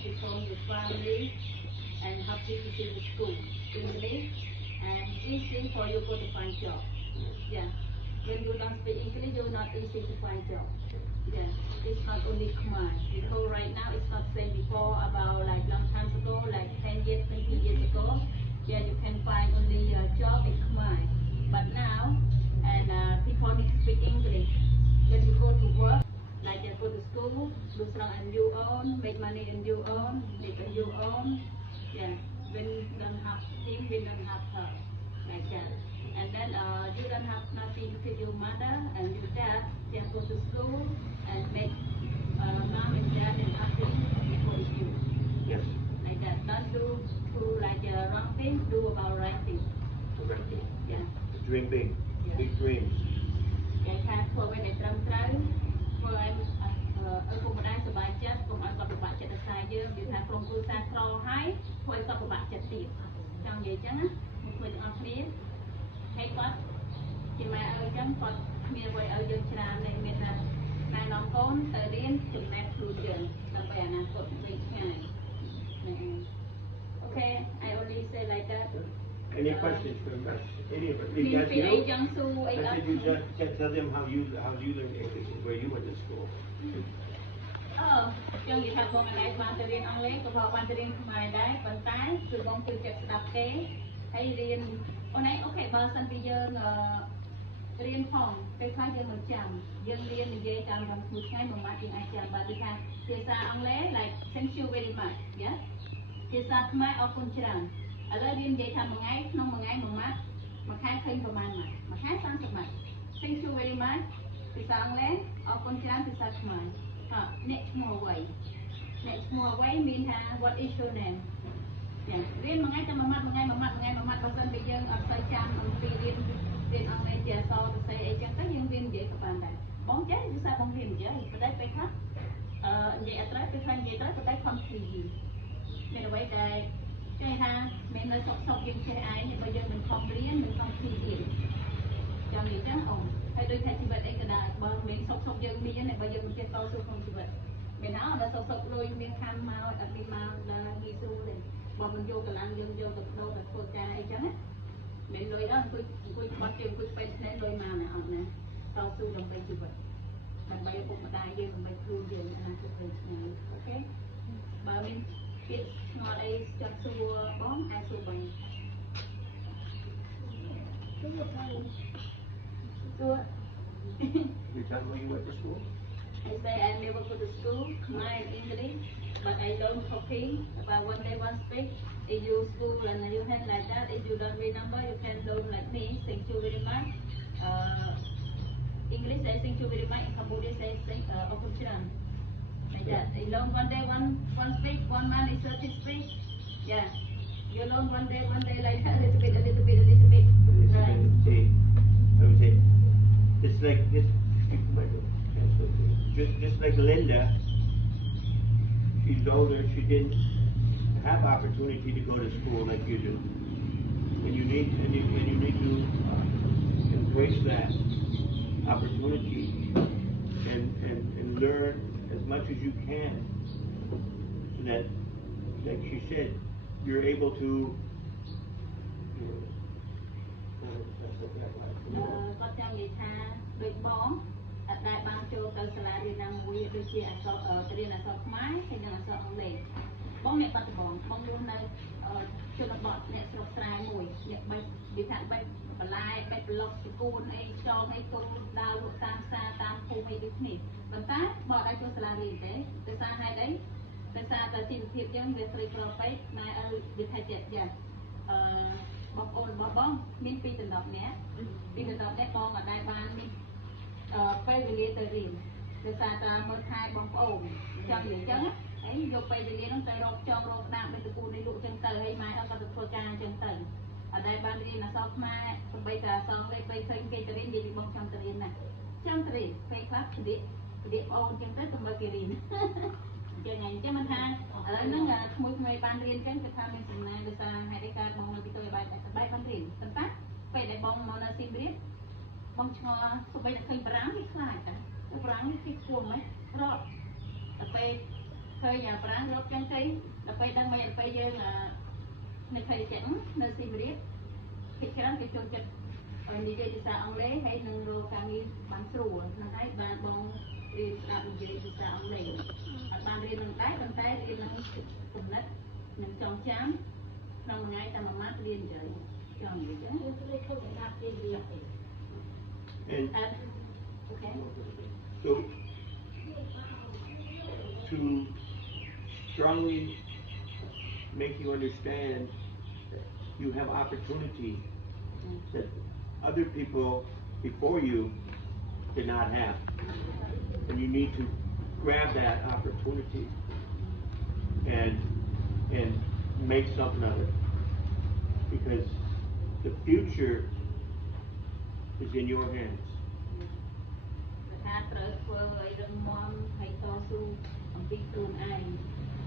become the family and happy to see the school, English, and easy for you go to find job. Yeah. When you don't speak English, you're not easy to find job. Yeah. It's not only Khmer. Because right now it's not same before about like long time ago, like 10 years, 20 years ago. Yeah, you can find only a job in Khmer. But now, and people need to speak English. When you go to work, like you go to school, do something on your own, make money on your own, live on your own. Yeah. When you don't have him, when you don't have her, like that. And then you don't have nothing to feed your mother and your dad. They go to school and make mom and dad and happy for you. Yes. Like that. Don't do like wrong thing. Do about right thing. Correct. Yeah. Dream big. Yeah. Big dreams. គេថាធ្វើឲ្យតែត្រឹមត្រូវធ្វើឲ្យឪពុកម្ដាយសប្បាយចិត្តកុំឲ្យគាត់ពិបាកចិត្តដោយសារយើងនិយាយថាក្រុមគ្រួសារក្រហើយធ្វើឲ្យគាត់ពិបាកចិត្តទៀតចង់និយាយចឹងណាមួយទាំងអស់គ្នាហើយគាត់ជាម៉ែឪចឹងគាត់គ្មានអ្វីឲ្យយើងច្រើនទេមានថាណែនាំកូនទៅរៀនចំណែកខ្លួនយើងដើម្បីអនាគតវែងឆ្ងាយអូខេ I only say like that Any questions from us? Any of us? Please, Yes, please, you? young Sue, I said you just tell them how you learned English, where you went to school. ចឹងនិយាយថាបងម្ដាយបានទៅរៀនអង់គ្លេសក៏បងបានទៅរៀនខ្មែរដែរប៉ុន្តែគឺបងគឺចិត្តស្ដាប់ទេហើយរៀនអូនឯងអូខេបើសិនពីយើងរៀនផងពេលខ្លះយើងមិនចាំយើងរៀននិយាយតាមបានមួយថ្ងៃមួយម៉ាត់យើងអាចចាំបានដូចថាភាសាអង់គ្លេស like thank you very much យ៉ាភាសាខ្មែរអរគុណច្រើនឥឡូវរៀននិយាយថាមួយថ្ងៃក្នុងមួយថ្ងៃមួយម៉ាត់មួយខែឃើញប្រហែលម៉ាត់មួយខែ30ម៉ាត់ thank you very much ភាសាអង់គ្លេសអរគុណច្រើនភាសាខ្មែរអ្នកឈ្មោះអ្វីអ្នកឈ្មោះអ្វីមានថា what is your name ចារៀនមួយថ្ងៃតែមួយម៉ាត់មួយថ្ងៃមួយម៉ាត់មួយថ្ងៃមួយម៉ាត់បើសិនពីយើងអត់ទៅចាំអំពីរៀនអង់គ្លេសជាអក្សរសរសេរអីចឹងទៅយើងរៀននិយាយក៏បានដែរបងចេះភាសាបងរៀននិយាយប៉ុន្តែពេលខ្លះនិយាយអត់ត្រូវពេលខ្លះនិយាយត្រូវប៉ុន្តែខំព្យាយាមមានអ្វីដែលចេះថាមាននៅសុខយើងចេះឯងបើយើងមិនខំរៀនមិនខំព្យាយាមចាំនិយាយចឹងអូនហើយដូចថាជីវិតអីក៏ដែរបើមិនសុខយើងមានបើយើងមិនចេះតស៊ូក្នុងជីវិតមានអត់ដល់សុខលុយមានខាំមកអត់មានមកដល់ងាយស្រួលទេបើមិនយកកម្លាំងយើងយកទៅដោទៅធ្វើការអីចឹងណាមានលុយដល់អង្គុយបាត់ជាអង្គុយពេទ្យផ្នែកលុយមកណាអត់ណាតស៊ូដើម្បីជីវិតដើម្បីឪពុកម្ដាយយើងដើម្បីខ្លួនយើងអនាគតទៅឆ្នាំអូខេបើមានពាក្យស្មត់អីចង់សួរបងអាចសួរបានសួរ You tell them where you went to school? I say I never go to school, Khmer and English, but I learn cooking. About one day one speak. If you school and you have like that, if you don't remember, you can learn like me. Thank you very much. English say thank you very much. Cambodia say thank Okumchiran. Like that. I learn one day one speak, 1 month is 30 speak. Yeah. You learn one day like that, a little bit. Right. See. It's like this. Just like Linda, she's older. She didn't have opportunity to go to school like you do, and you need to embrace that opportunity and learn as much as you can. So that, like she said, you're able to. Có trong người ta được bón đại ban cho từ sala đi nam vui đôi khi ăn sọ từ là sọ máy hay là sọ ông lề bón mẹ bắt bón luôn đây cho nó bọt mẹ sọ trai mùi mẹ bay bị thằng bay lại bay lọc côn ấy cho mấy côn đào lụa tam sa tam phù mấy cái này còn ta bọt đây cho sala đi thế từ xa hai đấy từ xa từ tìm thiệp dân về free profit này ở bị thay chết giờ bọc ôn bong miễn pi từ đọc nhé pi từ đọc đấy bong ở đây ban miễnไปเรียนเรียนภาษาตาเมืองไทยบางโอ่งจำอย่างจังไอ้ยกไปเรียนต้องใจรบจองรบน้ำไปตะกูในลูกจังเตยให้ไม้เอากระตุกโคจารจังเตยอะไรบ้านเรียนนะซอกมาไปแต่ซองไปเคยไปเรียนยี่บอกจำเรียนน่ะจำเรียนไปครับเด็กโอ่งจังเตยต้องไปเรียนยังไงจะมันทานนั่งมือไม่บ้านเรียนกันจะทำเป็นสิ่งนั้นภาษาให้ได้การมองมันไปตัวใบบ้านเรียนตั้งแต่ไปได้บองมอนาซิมเรียนบางชอสมัยเคยปรางที่คลายกันปรางที่ควงไหมรอดแต่ไป ឃើញប្រាំងរត់ចឹងទៅដល់ពេលដឹងមិនពេលយើងនៅឃើញចឹងនៅស៊ីមរៀបភាគច្រើនគេចូលចិត្តនិយាយភាសាអង់គ្លេសហើយនឹងរកការងារបានស្រួលហ្នឹងហើយបានបងរៀនស្ដាប់និយាយភាសាអង់គ្លេសអត់បានរៀននឹងតែប៉ុន្តែរៀននឹងគំនិតនឹងចងចាំក្នុងមួយថ្ងៃតែមួយម៉ាត់រៀនទៅចង់និយាយចឹង And okay. so, to strongly make you understand that you have opportunity that other people before you did not have. And you need to grab that opportunity and make something of it. Because the future is in your hands. ថាត្រូវធ្វើឲ្យរឹងមាំហើយតស៊ូអំពីខ្លួនឯង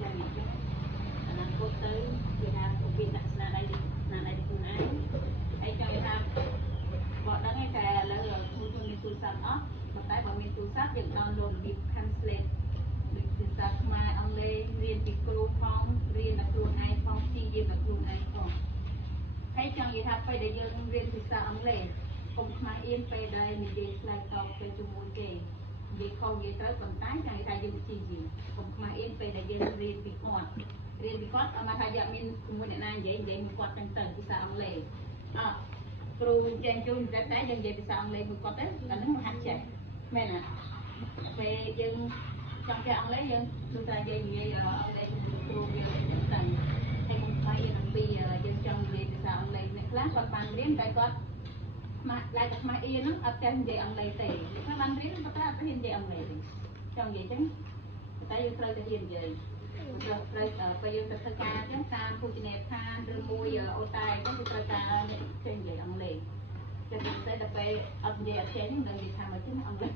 យ៉ាងនេះចឹងអនាគតទៅគេថាពីដាក់ស្នាដៃខ្លួនឯងហើយចង់និយាយថាបើដឹងឯងតែឥឡូវខ្លួនមានទូរស័ព្ទអស់ប៉ុន្តែបើមានទូរស័ព្ទយើង download របៀប translate ដូចភាសាខ្មែរអង់គ្លេសរៀនពីគ្រូផងរៀនដល់ខ្លួនឯងផងព្យាយាមដល់ខ្លួនឯងផងហើយចង់និយាយថាពេលដែលយើងរៀនភាសាអង់គ្លេសកុំខ្មាស់អៀនពេលដែលនិយាយឆ្លើយតបទៅជាមួយគេនិយាយខុសនិយាយត្រូវប៉ុន្តែចង់និយាយថាយើងព្យាយាមកុំខ្មាស់អៀនពេលដែលយើងរៀនពីគាត់អត់មកថាយកមានជាមួយអ្នកណានិយាយមួយគាត់ចឹងទៅភាសាអង់គ្លេសអត់គ្រូចេះជួយនិយាយតែយើងនិយាយភាសាអង់គ្លេសមួយគាត់ទៅអាហ្នឹងមកហាត់ចេះមែនអត់ពេលយើងចង់ចេះអង់គ្លេសយើងគឺថាយើងនិយាយអង់គ្លេសគ្រូវាចឹងទៅហើយកុំខ្មាស់អៀនអំពីយើងចង់និយាយភាសាអង់គ្លេសអ្នកខ្លះគាត់បានរៀនតែគាត់មកlạiតែខ្មែរអៀនហ្នឹងអត់ចេះនិយាយអង់គ្លេសទេខ្លះបានរៀនប៉ុន្តែអត់ហ៊ាននិយាយអង់គ្លេសទេចង់និយាយចឹងតែយើងត្រូវតែហ៊ាននិយាយត្រូវពេលយើងទៅធ្វើការអញ្ចឹងតាមភោជនីយដ្ឋានឬមួយអូតែអញ្ចឹងគឺត្រូវការអ្នកចេះនិយាយអង់គ្លេសតែពិសេសដល់ពេលអត់និយាយអត់ចេះហ្នឹងនឹងនិយាយថាមកចឹងអង់គ្លេស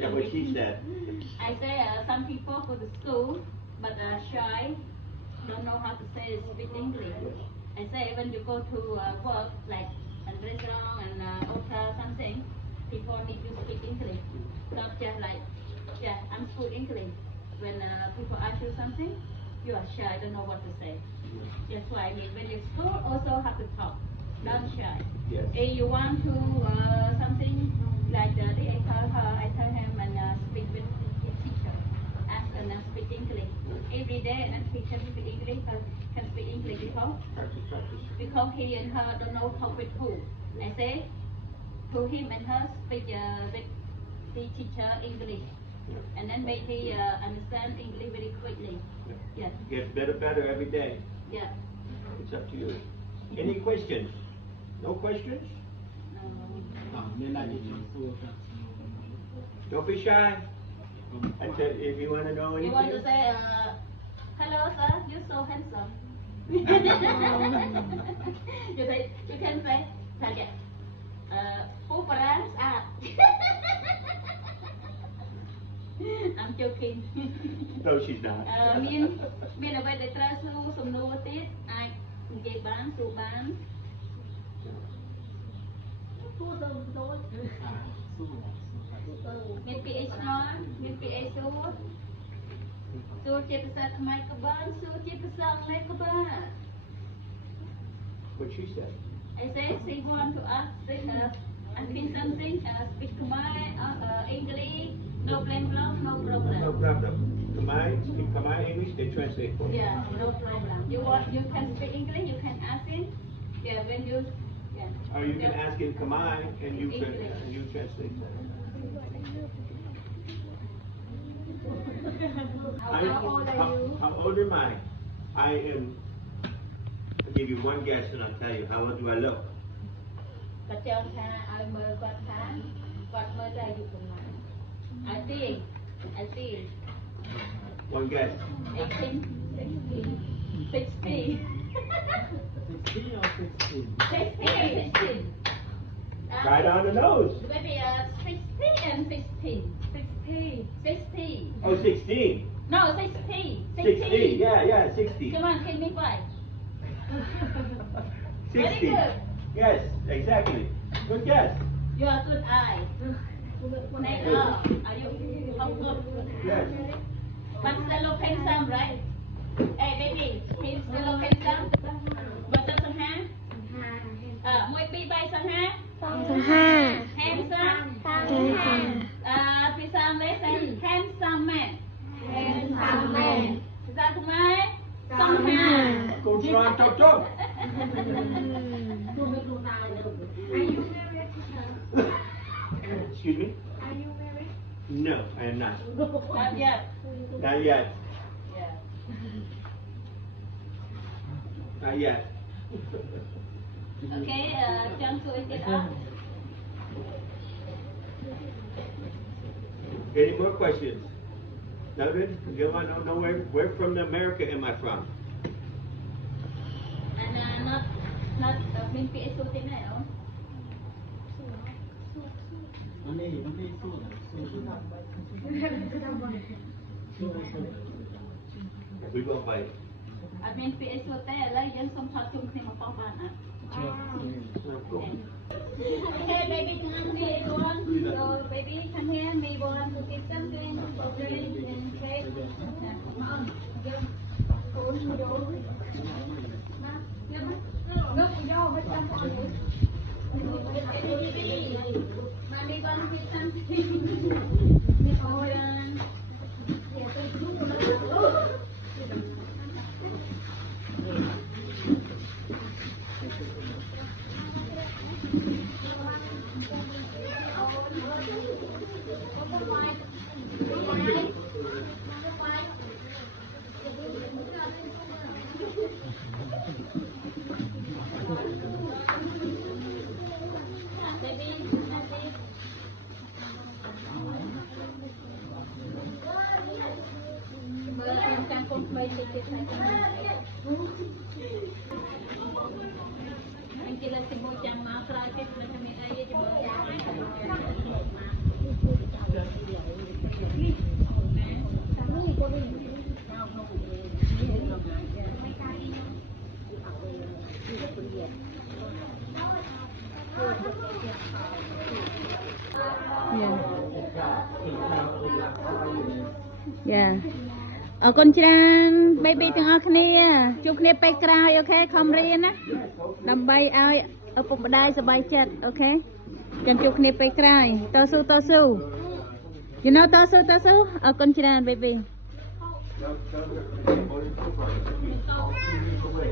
Yeah, what she said. I say some people go to school but shy don't know how to say speak English. I say when you go to work like a restaurant and hotel something, people need to speak English, not just like I'm speak English. When people ask you something, you are shy, don't know what to say. That's why when you school also have to talk, don't shy. Yes. If you want to something like I tell him and speak with his teacher, ask and speak English every day, and teacher speak English can speak English because he and her don't know talk with who. I say to him and her speak with the teacher English, and then make he understand English very quickly. Yeah. Gets better every day. Yeah. It's up to you. Any questions? No questions? Don't be shy. If you want to know anything. You want to say, hello sir, you're so handsome. you can say, who parents are? I'm joking. No, she's not. មានអ្វីដែលត្រូវសួរសំណួរទៀតអាចនិយាយបានសួរបានមានពាក្យអីឆ្ងល់មានពាក្យអីសួរជាភាសាខ្មែរក៏បានសួរជាភាសាអង់គ្លេសក៏បាន What she said. I say she want to ask asking something speak Khmer English no problem No problem. Speak Khmer English, they translate for you. Yeah, no problem. You can speak English, you can ask him. Yeah, when you Or you can ask in Khmer and you translate that. How old are you? How old am I? I'll give you one guess and I'll tell you. How old do I look? គាត់ចង់ថាឲ្យមើលគាត់ថាគាត់មើលទៅអាយុប្រហែល I think One guess. 18 60 16 or 16? 16 Right on the nose. Maybe 60 and 16 60 Oh, 16. No 60 60. Yeah, 60. Come on, give me 5 Very 60. good. Yes, exactly. Good guess. You are good eye Này, are you học club? Yes. But still look handsome, right? Hey, baby, he's still look handsome. But doesn't have? Mỗi bị bay sang ha? Sang ha. Handsome? Phía sang lấy sang handsome man. Handsome man. Ra tụi mày? Sang ha. Cô Tron chốc chốc. Excuse me? Are you married? No, I am not. Not yet. Not yet. Yeah. Not yet. Okay, John, so is it up? Any more questions? David, you want to know where from America am I from? And not mình bị số tiền này không? We go by. Mình bị số tiền lấy dân sống thật chung thì mà phong bạn à? Okay, baby, come here, everyone. So, baby, come here. Me want to give something for drink and cake. Come on, give. Nước vô hết trơn. Mommy want to give something. Ôi, anh kia là tình huống chẳng mà phải cái mình làm gì ai cho Yeah. Ở con trai baby từng ở kia chụp kia bay cào ok không riêng á đầm bay ai ở phục đai sẽ bay chật ok chẳng chụp kia bay cào to su you know to su ở con trai baby